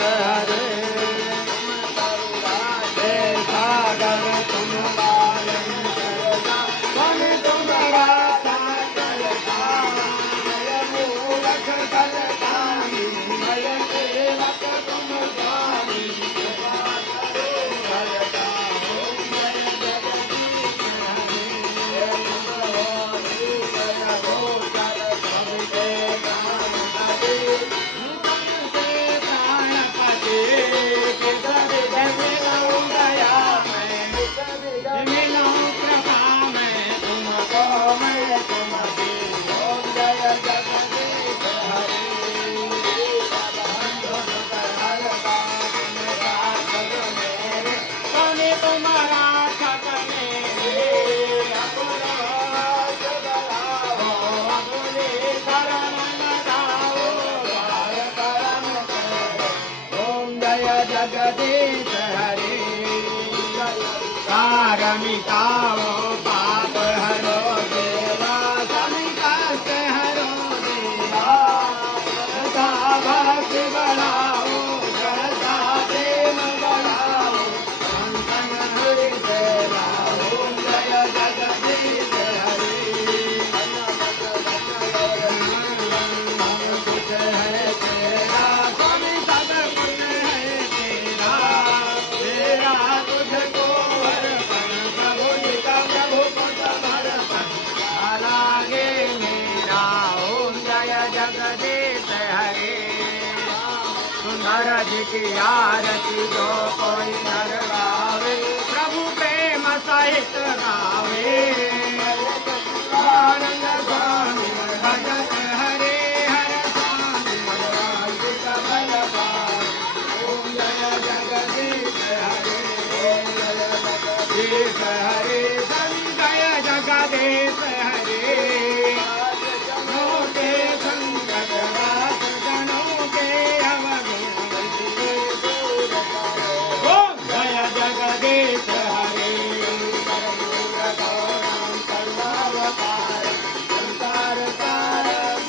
हरे हे सागर तुम पालन करना मन तुम्हारा सागर मूरख कलदानी मय सेवक तुम स्वामी जगदीश हरे पारमिताओ पाप हरो देवा समिकष्ट हरो देवा भक्ति बढ़ाओ श्रद्धा प्रेम बढ़ाओ संतन हरि देवा ओम जय जगदीश हरे कुछ है तेरा स्वामी सब कुछ है तेरा तुझको अर्पण प्रभु जी का प्रभु को समर्पण लागे मेरा ओम जय जगदीश हरे सुंदर जी की आरती जो कोई नर गावे प्रभु प्रेम सहित गावे आनंद स्वामी भजत हरे हर स्वामी राधिक बल पाए ओम जय जगदीश हरे जगदीश हरे जय जगदीश हरे के संकट रात जनों के अवगुण ओम जय जगदीश हरे करुणावतार संसार तारक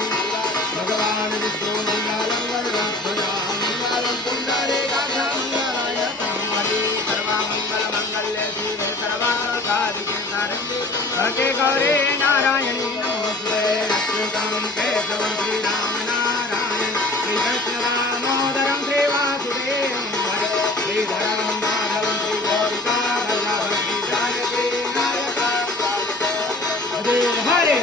भगवान विष्णु मंगलम मंगलम पुंडरे गाथा मंगलाय तमरे सर्वा मंगल मंगल्य शिवे सर्वासाधिके सारंगे हके गौरी नारायणी नमोस्तुते अच्युतं केशवं श्रीराम नारायण श्रीकृष्ण दामोदरं श्रीवासुदेवं हरे श्रीधरं माधवं श्रीगोपिका वल्लभं श्रीजानकी नायकं हरे